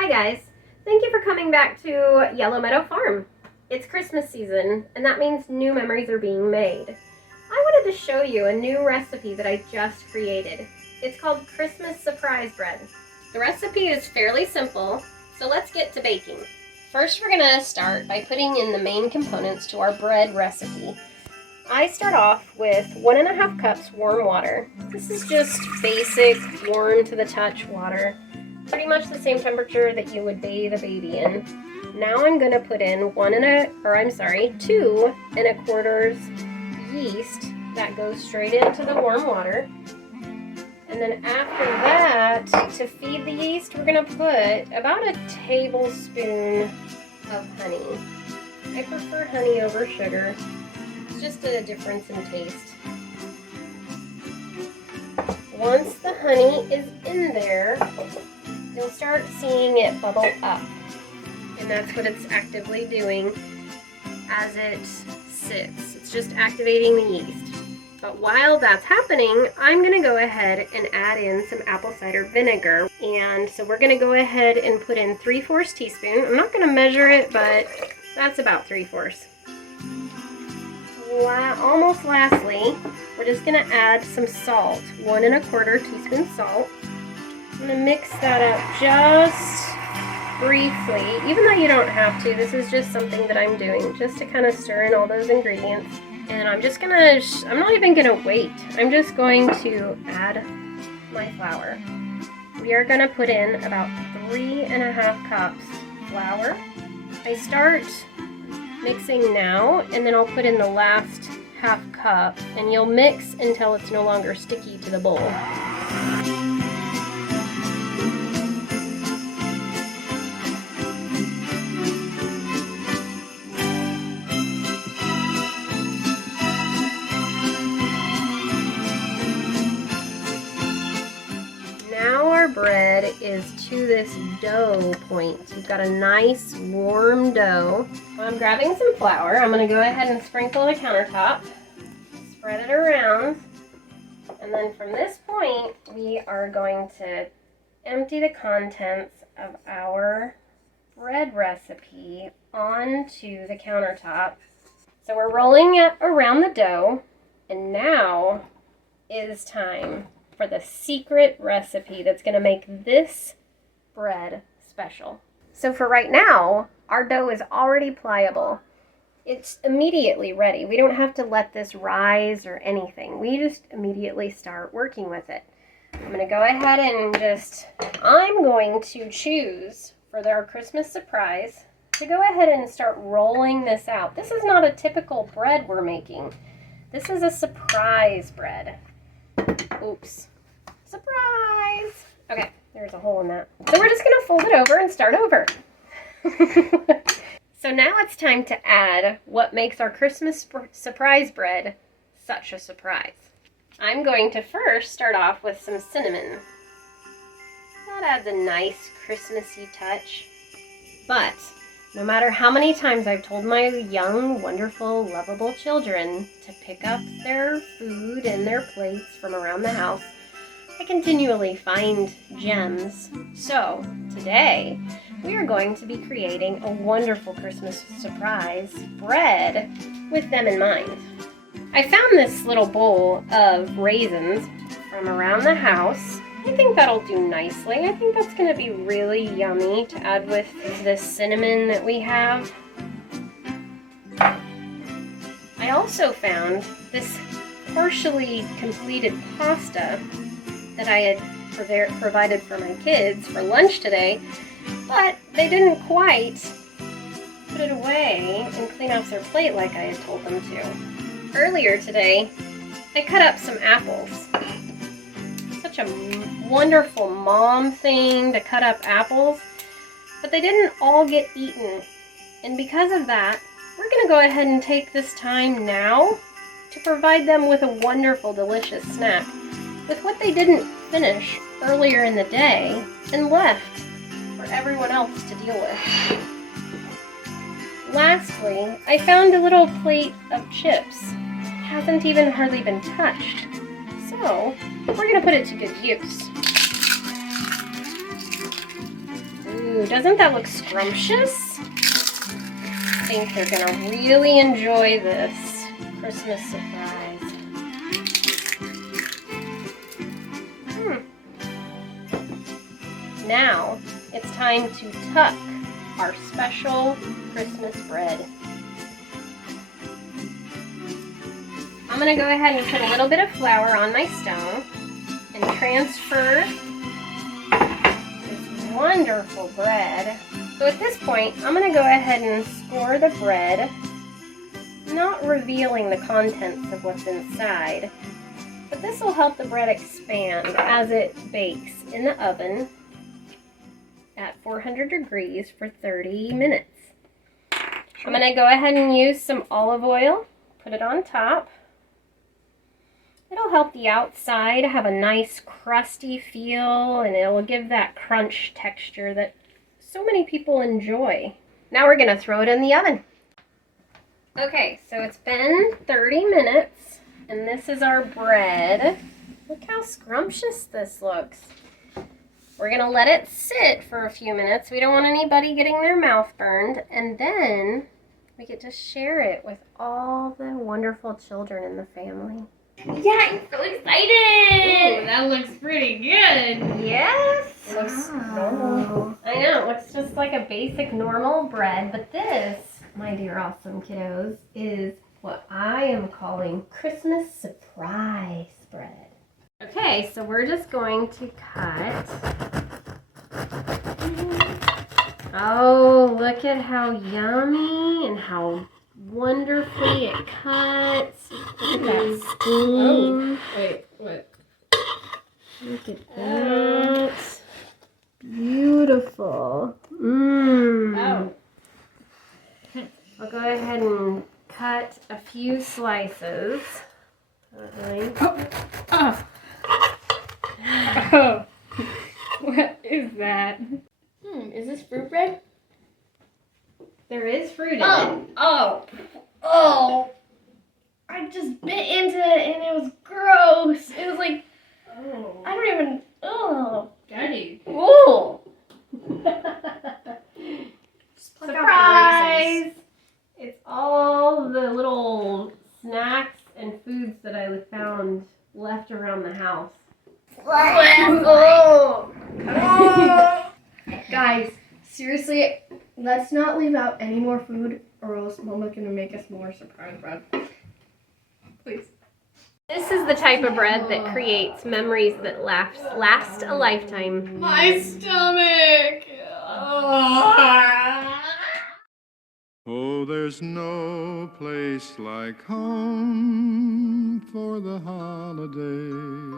Hi guys, thank you for coming back to Yellow Meadow Farm. It's Christmas season, and that means new memories are being made. I wanted to show you a new recipe that I just created. It's called Christmas Surprise Bread. The recipe is fairly simple, so let's get to baking. First, we're gonna start by putting in the main components to our bread recipe. I start off with 1.5 cups warm water. This is just basic, warm to the touch water. Pretty much the same temperature that you would bathe a baby in. Now I'm gonna put in 2.25 yeast that goes straight into the warm water. And then after that, to feed the yeast, we're gonna put about a tablespoon of honey. I prefer honey over sugar. It's just a difference in taste. Once the honey is in there, you'll start seeing it bubble up. And that's what it's actively doing as it sits. It's just activating the yeast. But while that's happening, I'm gonna go ahead and add in some apple cider vinegar. And so we're gonna go ahead and put in 3/4 teaspoon. I'm not gonna measure it, but that's about 3/4. Almost lastly, we're just gonna add some salt, 1.25 teaspoon salt. I'm gonna mix that up just briefly, even though you don't have to. This is just something that I'm doing just to kind of stir in all those ingredients. And I'm just gonna, I'm not even gonna wait. I'm just going to add my flour. We are gonna put in about 3.5 cups flour. I start mixing now, and then I'll put in the last 1/2 cup, and you'll mix until it's no longer sticky to the bowl. Bread is to this dough point. You've got a nice warm dough. I'm grabbing some flour. I'm going to go ahead and sprinkle the countertop, spread it around, and then from this point we are going to empty the contents of our bread recipe onto the countertop. So we're rolling it around the dough, and now is time for the secret recipe that's going to make this bread special. So for right now, our dough is already pliable. It's immediately ready. We don't have to let this rise or anything. We just immediately start working with it. I'm going to go ahead and I'm going to choose for our Christmas surprise to go ahead and start rolling this out. This is not a typical bread we're making. This is a surprise bread. Oops. Surprise! Okay, there's a hole in that. So we're just gonna fold it over and start over. So now it's time to add what makes our Christmas surprise bread such a surprise. I'm going to first start off with some cinnamon. That adds a nice Christmassy touch. But no matter how many times I've told my young, wonderful, lovable children to pick up their food and their plates from around the house, I continually find gems. So today we are going to be creating a wonderful Christmas surprise bread with them in mind. I found this little bowl of raisins from around the house. I think that'll do nicely. I think that's going to be really yummy to add with this cinnamon that we have. I also found this partially completed pasta that I had provided for my kids for lunch today, but they didn't quite put it away and clean off their plate like I had told them to. Earlier today, I cut up some apples. Such a wonderful mom thing to cut up apples, but they didn't all get eaten. And because of that, we're going to go ahead and take this time now to provide them with a wonderful, delicious snack with what they didn't finish earlier in the day and left for everyone else to deal with. Lastly, I found a little plate of chips. It hasn't even hardly been touched. So, we're going to put it to good use. Ooh, doesn't that look scrumptious? I think they're gonna really enjoy this Christmas surprise. Now, it's time to tuck our special Christmas bread. I'm gonna go ahead and put a little bit of flour on my stone and transfer this wonderful bread. So at this point, I'm gonna go ahead and score the bread, not revealing the contents of what's inside, but this will help the bread expand as it bakes in the oven at 400 degrees for 30 minutes. I'm gonna go ahead and use some olive oil, put it on top. It'll help the outside have a nice crusty feel, and it'll give that crunch texture that so many people enjoy. Now we're gonna throw it in the oven. Okay, so it's been 30 minutes, and this is our bread. Look how scrumptious this looks. We're gonna let it sit for a few minutes. We don't want anybody getting their mouth burned, and then we get to share it with all the wonderful children in the family. Yeah, I'm so excited! Ooh, that looks pretty good. Yes! It looks normal. I know, it looks just like a basic normal bread, but this, my dear awesome kiddos, is what I am calling Christmas surprise bread. Okay, so we're just going to cut. Oh, look at how yummy and how wonderfully it cuts. Look at that steam. Oh, wait, what? Look at that. Beautiful. Mmm. Oh. I'll go ahead and cut a few slices. Really. Oh. Oh. What is that? Is this fruit bread? There is fruit in it. Oh! I just bit into it and it was gross. It was like, Oh. I don't even, oh. Daddy. Ooh. Surprise! It's all the little snacks and foods that I found left around the house. Oh. Guys, seriously, let's not leave out any more food or else Mama's gonna make us more surprise bread. Please. This is the type of bread that creates memories that last a lifetime. My stomach. Oh. Oh, there's no place like home for the holidays.